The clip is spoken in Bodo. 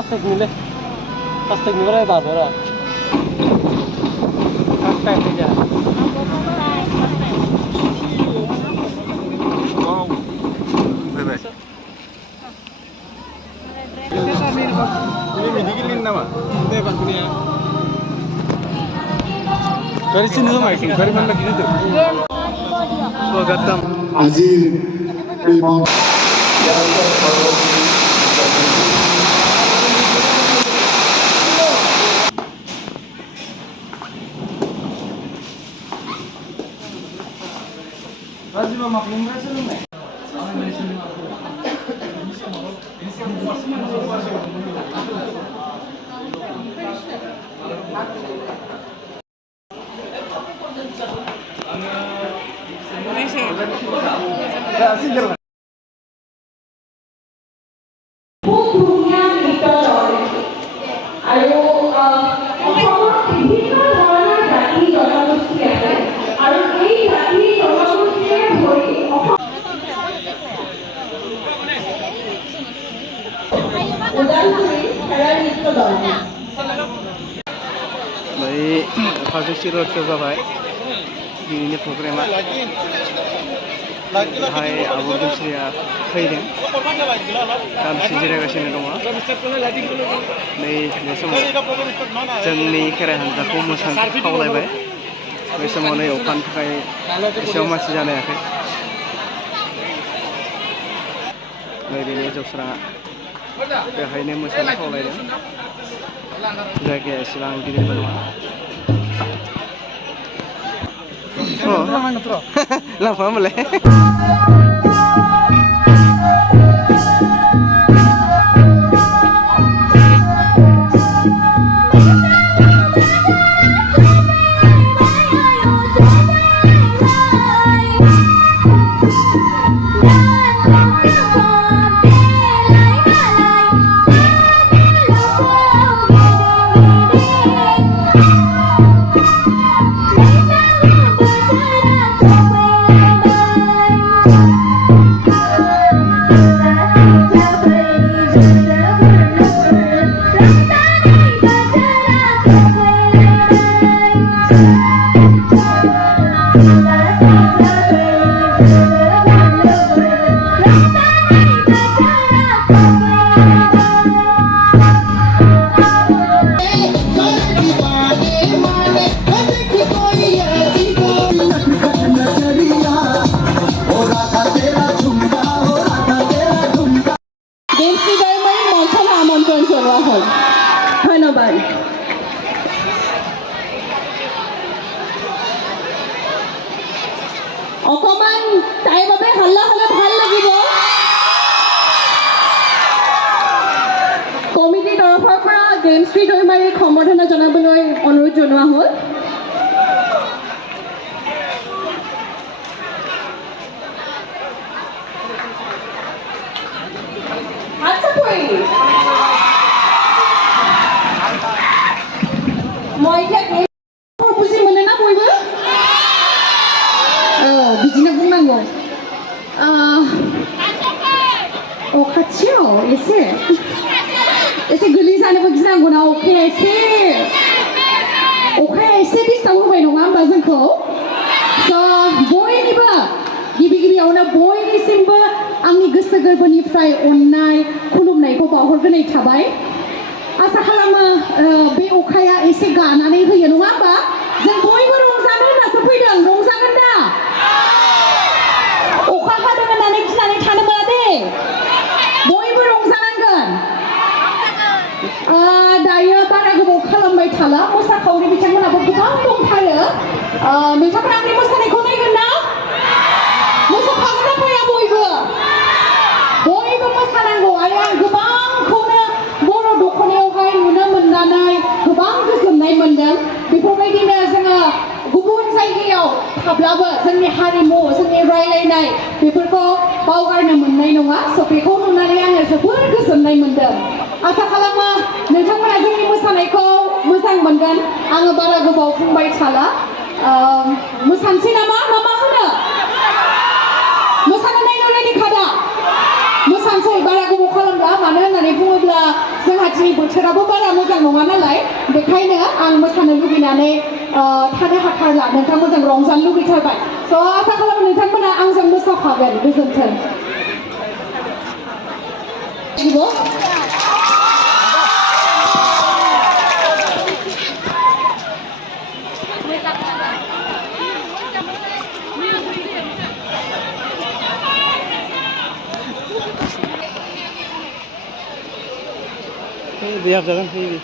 प्लास्टिक मिले प्लास्टिक मिले दादरा प्लास्टिक नहीं जा वाओ बाय बाय ini digilin nama deh pas punya dari sini tuh makin dari mana gitu tuh Swagatam Azir Imam Azir mama film berapa sih lu nih? Baik, Fakultas Roadshow जाबाय दिनैनि प्रग्रामा बेहाय आब' दुमस्रिया फैदों दानसे जिरायगासिनो दङ नै बे समाव जोंनि खेराइ हान्जाखौ मोसानो खावलायबाय बे समाव नै अखानि थाखाय एसेबां मानसि जानो हायाखै नै दिनै जौस्रा बेहायनो मोसानो खावलायदों जायगाया एसेबां गिदिरबो नङा लांफा होमबालाय অকমান তাইৰ বাবে হাল্লা হলে ভাল লাগিব কমিটিৰ তৰফৰ পৰা গেমশ্ৰী দৈমাৰীক সম্বৰ্ধনা জনাবলৈ অনুৰোধ জনোৱা হ'ল মই এতিয়া বুজি मोनो ना बयबो बिदिनो बुंनांगौ खाथियाव एसे गोलै जानोबो गिनांगौ ना अखाया एसे डिस्टार्ब होबाय नङा होमबा जोंखौ बयनिबो गिबियावनो बयनिसिमबो आंनि गोसो गोरबोनिफ्राय अननाय खुलुमनायखौ बावहरग्रोनाय थाबाय आसा खालामो बे अखाया एसे गानानै होयो नङा होमबा जों बयबो रंजानो होननासो फैदों रंजागोन दा अखा हादों होननानै गिनानै थानो मोना दे बयबो रंजानांगोन दायो बारा गोबाव खालामबाय थाला मोसाखावरि बिथांमोनाबो गोबां दंथारो नोंथांमोना आंनि मोसानायखौ नायगोन ना मोसाफागोन ना फैया बयबो मोसानांगौ आरो आं गोबांखौनो बर' दख'नायावहाय नुनो मोननानै गोबां गोजोननाय मोनदों बेफोरबायदिनो जोङो गुबुन जायगायाव थाब्लाबो जोंनि हारिमु जोंनि रायलायनाय बेफोरखौ बावगारनो मोननाय नङा बेखौ नुनानै आङो जोबोर गोजोननाय मोनदों आसा खालामो नोंथांमोना जोंनि मोसानायखौ मोजां मोनगोन आङो बारा गोबाव बुंबाय थाला मोसानोसै नामा मा होनो मोसानो नायनो रेडि खादा मोसानोसै बारा गोबाव खालामला मानो होननानै बुङोब्ला जोंहा दिनै बोथोराबो बारा मोजां नङा नालाय बेखायनो आं मोसानो लुबैनानै थानो हाथारला नोंथांमोनजों रंजानो लुबैथारबाय स' आसा खालामो नोंथांमोना आंजों मोसाफागोन गोजोन्थों Hey, they have the gun. Hey,